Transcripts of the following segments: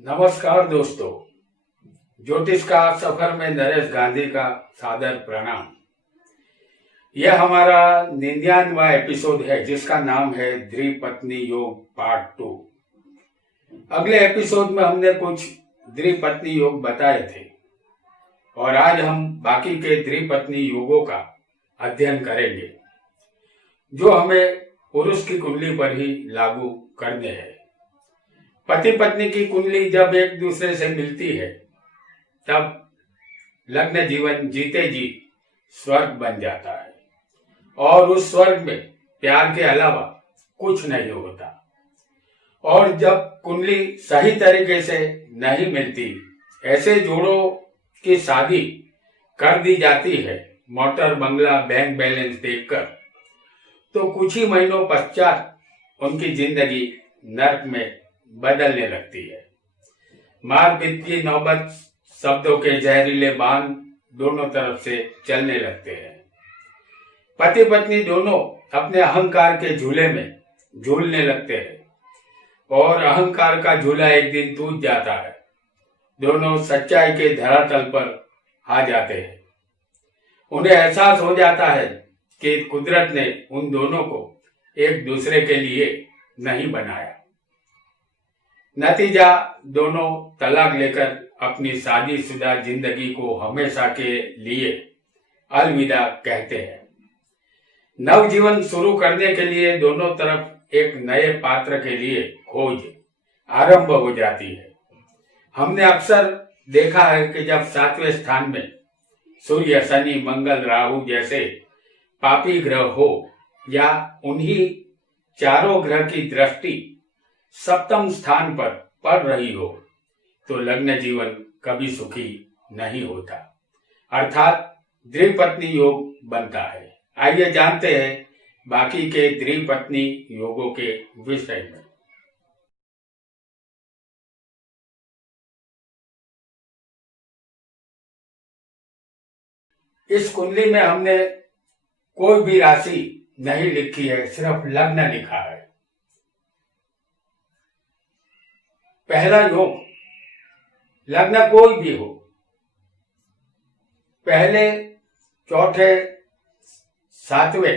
नमस्कार दोस्तों, ज्योतिष का सफर में नरेश गांधी का सादर प्रणाम। यह हमारा 99वां एपिसोड है जिसका नाम है द्विपत्नी योग पार्ट 2। अगले एपिसोड में हमने कुछ द्विपत्नी योग बताए थे और आज हम बाकी के द्विपत्नी योगों का अध्ययन करेंगे जो हमें पुरुष की कुंडली पर ही लागू करने हैं। पति पत्नी की कुंडली जब एक दूसरे से मिलती है तब लग्न जीवन जीते जी स्वर्ग बन जाता है और उस स्वर्ग में प्यार के अलावा कुछ नहीं होता। और जब कुंडली सही तरीके से नहीं मिलती, ऐसे जोड़ों की शादी कर दी जाती है मोटर बंगला बैंक बैलेंस देखकर, तो कुछ ही महीनों पश्चात उनकी जिंदगी नर्क में बदलने लगती है। मारपीट की नौबत, शब्दों के जहरीले बाण दोनों तरफ से चलने लगते हैं। पति पत्नी दोनों अपने अहंकार के झूले में झूलने लगते हैं और अहंकार का झूला एक दिन टूट जाता है। दोनों सच्चाई के धरातल पर आ जाते हैं। उन्हें एहसास हो जाता है कि कुदरत ने उन दोनों को एक दूसरे के लिए नहीं बनाया। नतीजा, दोनों तलाक लेकर अपनी शादीशुदा जिंदगी को हमेशा के लिए अलविदा कहते हैं। नव जीवन शुरू करने के लिए दोनों तरफ एक नए पात्र के लिए खोज आरंभ हो जाती है। हमने अक्सर देखा है कि जब 7वें स्थान में सूर्य, शनि, मंगल, राहु जैसे पापी ग्रह हो या उन्हीं चारों ग्रह की दृष्टि 7वें स्थान पर पड़ रही हो तो लग्न जीवन कभी सुखी नहीं होता, अर्थात द्विपत्नी योग बनता है। आइए जानते हैं बाकी के द्विपत्नी योगों के विषय में। इस कुंडली में हमने कोई भी राशि नहीं लिखी है, सिर्फ लग्न लिखा है। पहला योग, लग्न कोई भी हो, पहले, चौथे, 7वें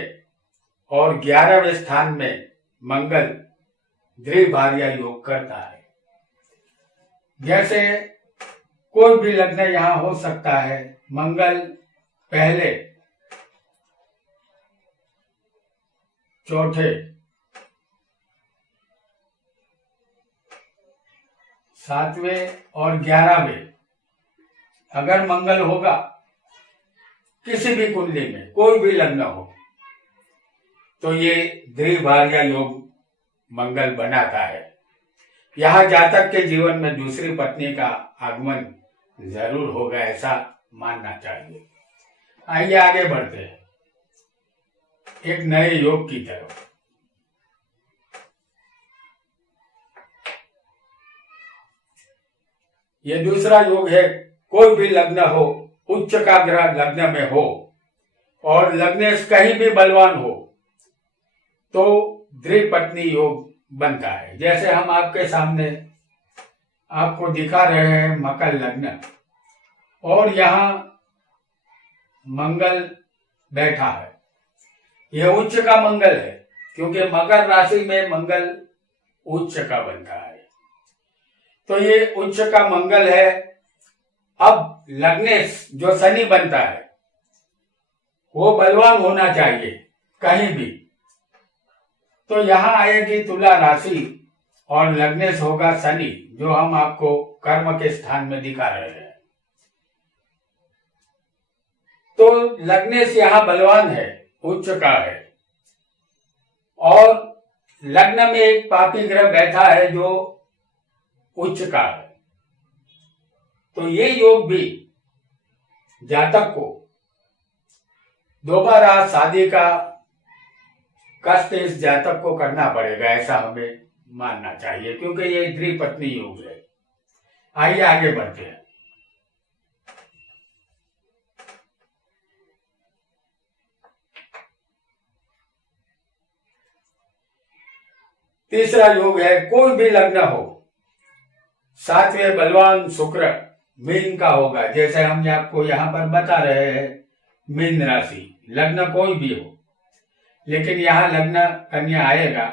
और 11वें स्थान में मंगल द्विभार्या योग करता है। जैसे कोई भी लग्न यहां हो सकता है। मंगल पहले, चौथे, 7वें और 11वें अगर मंगल होगा किसी भी कुंडली में, कोई भी लग्न हो, तो ये द्विभार्या योग मंगल बनाता है। यह जातक के जीवन में दूसरी पत्नी का आगमन जरूर होगा, ऐसा मानना चाहिए। आइए आगे बढ़ते हैं एक नए योग की तरफ। ये दूसरा योग है, कोई भी लग्न हो, उच्च का ग्रह लग्न में हो और लग्नेश कहीं भी बलवान हो तो द्विपत्नी योग बनता है। जैसे हम आपके सामने आपको दिखा रहे हैं मकर लग्न और यहाँ मंगल बैठा है। यह उच्च का मंगल है क्योंकि मकर राशि में मंगल उच्च का बनता है, तो ये उच्च का मंगल है। अब लग्नेश जो शनि बनता है वो बलवान होना चाहिए कहीं भी, तो यहां आएगी तुला राशि और लग्नेश होगा शनि, जो हम आपको कर्म के स्थान में दिखा रहे हैं। तो लग्नेश यहां बलवान है, उच्च का है और लग्न में एक पापी ग्रह बैठा है जो उच्च का है। तो ये योग भी जातक को दोबारा शादी का कष्ट इस जातक को करना पड़ेगा, ऐसा हमें मानना चाहिए क्योंकि ये द्विपत्नी योग है। आइए आगे बढ़ते हैं। तीसरा योग है, कोई भी लग्न हो, सातवें बलवान शुक्र मीन का होगा, जैसे हम आपको यहाँ पर बता रहे हैं मीन राशि, लग्न कोई भी हो, लेकिन यहाँ लग्न कन्या आएगा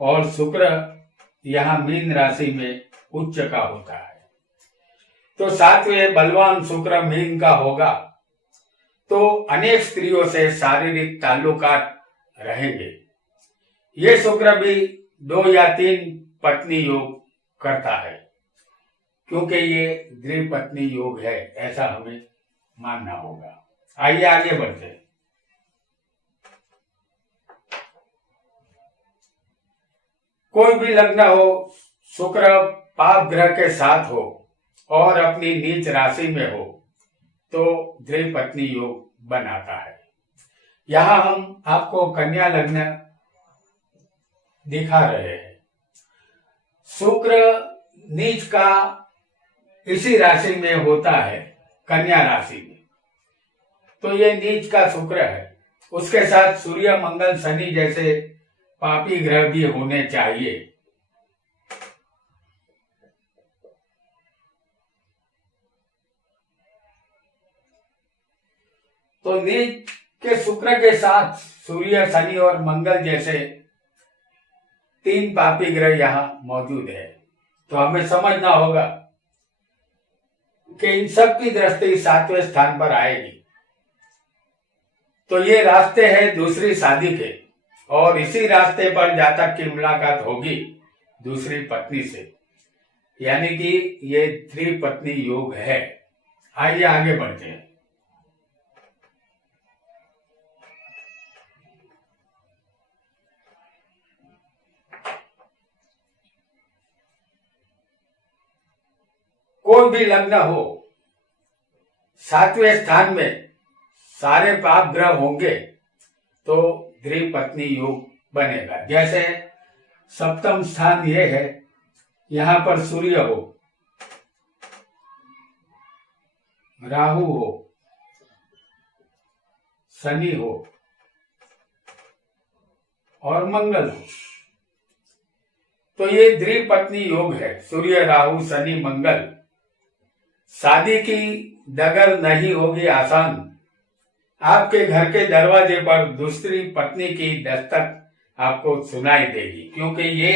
और शुक्र यहाँ मीन राशि में उच्च का होता है। तो सातवें बलवान शुक्र मीन का होगा तो अनेक स्त्रियों से शारीरिक ताल्लुकात रहेंगे। ये शुक्र भी 2 या 3 पत्नी योग करता है, क्योंकि ये द्विपत्नी योग है, ऐसा हमें मानना होगा। आइए आगे बढ़ते हैं। कोई भी लग्न हो, शुक्र पाप ग्रह के साथ हो और अपनी नीच राशि में हो तो द्विपत्नी योग बनाता है। यहां हम आपको कन्या लग्न दिखा रहे हैं। शुक्र नीच का इसी राशि में होता है, कन्या राशि में, तो ये नीच का शुक्र है। उसके साथ सूर्य मंगल शनि जैसे पापी ग्रह भी होने चाहिए। तो नीच के शुक्र के साथ सूर्य शनि और मंगल जैसे 3 पापी ग्रह यहाँ मौजूद है। तो हमें समझना होगा कि इन सब की दृष्टि 7वें स्थान पर आएगी। तो ये रास्ते हैं दूसरी शादी के, और इसी रास्ते पर जातक की मुलाकात होगी दूसरी पत्नी से, यानी कि ये त्रिपत्नी योग है। आइए आगे बढ़ते हैं। कोई भी लग्न हो, 7वें स्थान में सारे पाप ग्रह होंगे तो द्विपत्नी योग बनेगा। जैसे सप्तम स्थान ये है, यहां पर सूर्य हो, राहु हो, शनि हो और मंगल हो, तो ये द्विपत्नी योग है। सूर्य राहु शनि मंगल। शादी की डगर नहीं होगी आसान। आपके घर के दरवाजे पर दूसरी पत्नी की दस्तक आपको सुनाई देगी, क्योंकि ये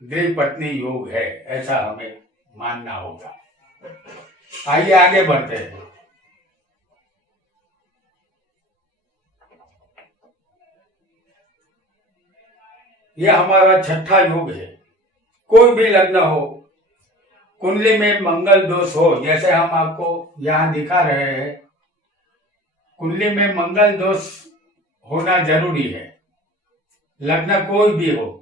द्विपत्नी योग है, ऐसा हमें मानना होगा। आइए आगे बढ़ते हैं। यह हमारा छठा योग है। कोई भी लग्न हो, कुंडली में मंगल दोष हो, जैसे हम आपको यहां दिखा रहे हैं, कुंडली में मंगल दोष होना जरूरी है। लग्न कोई भी हो,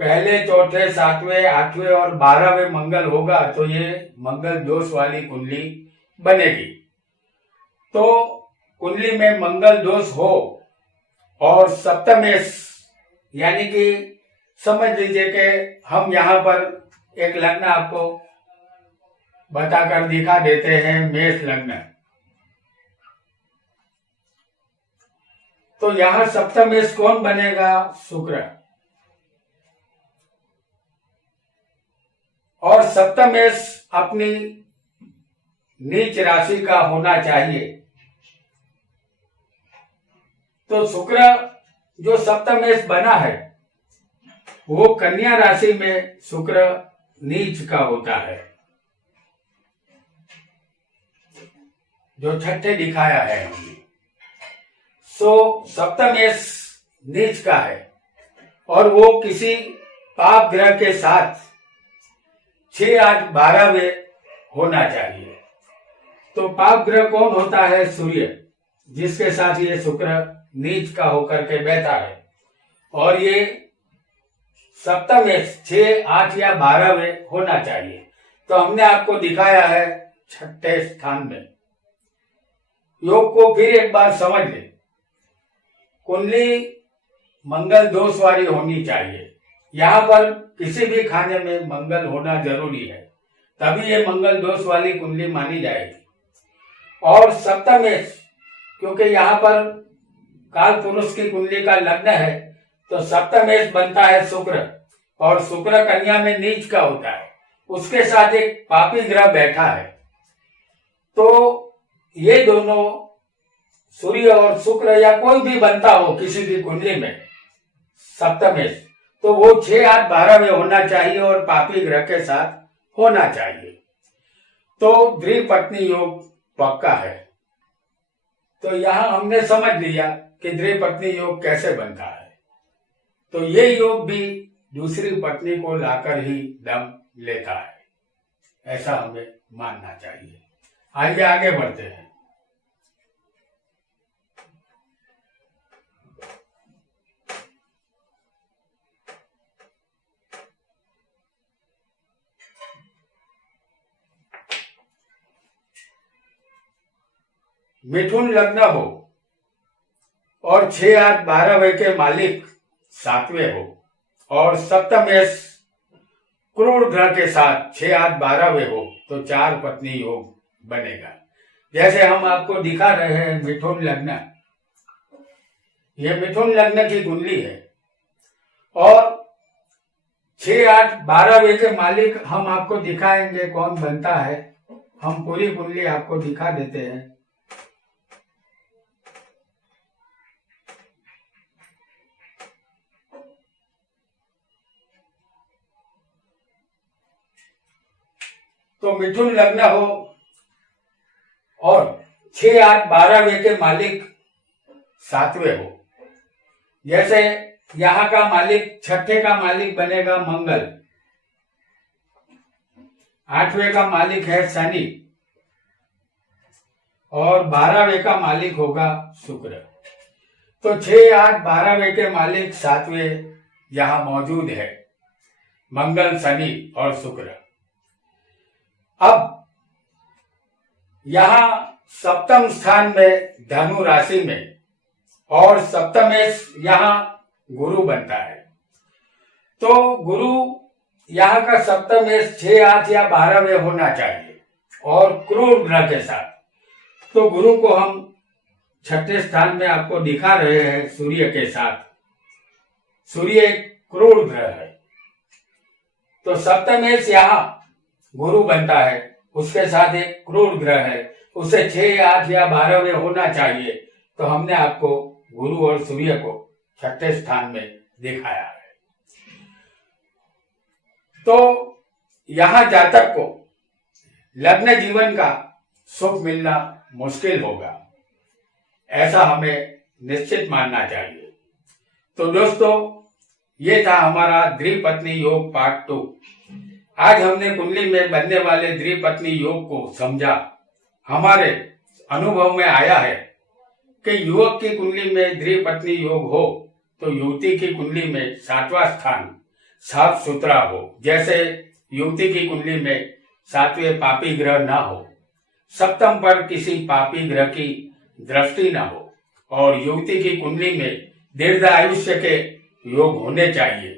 पहले, चौथे, 7वें, 8वें और 12वें मंगल होगा तो ये मंगल दोष वाली कुंडली बनेगी। तो कुंडली में मंगल दोष हो और सप्तमेश, यानी कि समझ लीजिए कि हम यहाँ पर एक लग्न आपको बताकर दिखा देते हैं, मेष लग्न। तो यहाँ सप्तमेश कौन बनेगा? शुक्र। और सप्तमेश अपनी नीच राशि का होना चाहिए। तो शुक्र जो सप्तमेश बना है वो कन्या राशि में शुक्र नीच का होता है, जो छठे दिखाया है हमने। सो सप्तमेश नीच का है और वो किसी पाप ग्रह के साथ 6, 8, 12वें होना चाहिए। तो पाप ग्रह कौन होता है? सूर्य, जिसके साथ ये शुक्र नीच का होकर के बैठा है। और ये सप्तमेश 6, 8 या 12वें होना चाहिए। तो हमने आपको दिखाया है छठे स्थान में। योग को फिर एक बार समझ ले। कुंडली मंगल दोष वाली होनी चाहिए। यहाँ पर किसी भी खाने में मंगल होना जरूरी है, तभी ये मंगल दोष वाली कुंडली मानी जाएगी। और सप्तमेश, क्योंकि यहाँ पर काल पुरुष की कुंडली का लग्न है, तो सप्तमेश बनता है शुक्र, और शुक्र कन्या में नीच का होता है, उसके साथ एक पापी ग्रह बैठा है। तो ये दोनों सूर्य और शुक्र या कोई भी बनता हो किसी की कुंडली में सप्तमेश, तो वो 6, 8, 12 में होना चाहिए और पापी ग्रह के साथ होना चाहिए। तो द्विपत्नी योग पक्का है। तो यहां हमने समझ लिया कि द्विपत्नी योग कैसे बनता है। तो ये योग भी दूसरी पत्नी को लाकर ही दम लेता है, ऐसा हमें मानना चाहिए। आइए आगे बढ़ते हैं। मिथुन लग्न हो और 6, 8, 12 के मालिक 7वें हो और सप्तमेश क्रूर ग्रह के साथ 6, 8, 12 हो, तो 4 पत्नी योग बनेगा। जैसे हम आपको दिखा रहे हैं मिथुन लग्न, ये मिथुन लग्न की कुंडली है और 6, 8, 12 के मालिक हम आपको दिखाएंगे कौन बनता है। हम पूरी कुंडली आपको दिखा देते हैं। तो मिथुन लग्न हो और 6, 8, 12 के मालिक 7वें हो। जैसे यहाँ का मालिक 6ठे का मालिक बनेगा मंगल, 8वें का मालिक है शनि और 12वें का मालिक होगा शुक्र। तो 6, 8, 12 के मालिक 7वें यहां मौजूद है, मंगल, शनि और शुक्र। अब यहां सप्तम स्थान में धनु राशि में और सप्तमेश यहां गुरु बनता है। तो गुरु यहां का सप्तमेश 6, 8 या 12 होना चाहिए और क्रूर ग्रह के साथ। तो गुरु को हम 6ठे स्थान में आपको दिखा रहे हैं सूर्य के साथ। सूर्य एक क्रूर ग्रह है, तो सप्तमेश यहां गुरु बनता है, उसके साथ एक क्रूर ग्रह है, उसे 6, 8 या 12 होना चाहिए। तो हमने आपको गुरु और सूर्य को 6ठे स्थान में दिखाया है। तो यहां जातक को लग्न जीवन का सुख मिलना मुश्किल होगा, ऐसा हमें निश्चित मानना चाहिए। तो दोस्तों, ये था हमारा द्विपत्नी योग पार्ट 2। आज हमने कुंडली में बनने वाले द्विपत्नी योग को समझा। हमारे अनुभव में आया है कि युवक की कुंडली में द्विपत्नी योग हो तो युवती की कुंडली में 7वां स्थान साफ सुथरा हो। जैसे युवती की कुंडली में 7वें पापी ग्रह ना हो, सप्तम पर किसी पापी ग्रह की दृष्टि ना हो, और युवती की कुंडली में दीर्घ आयुष्य के योग होने चाहिए,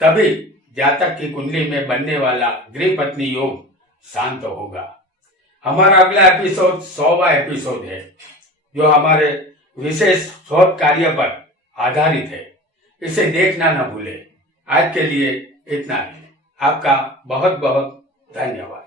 तभी जातक की कुंडली में बनने वाला द्विपत्नी योग शांत होगा। हमारा अगला एपिसोड 100वां एपिसोड है, जो हमारे विशेष शोध कार्य पर आधारित है। इसे देखना न भूले। आज के लिए इतना ही। आपका बहुत बहुत धन्यवाद।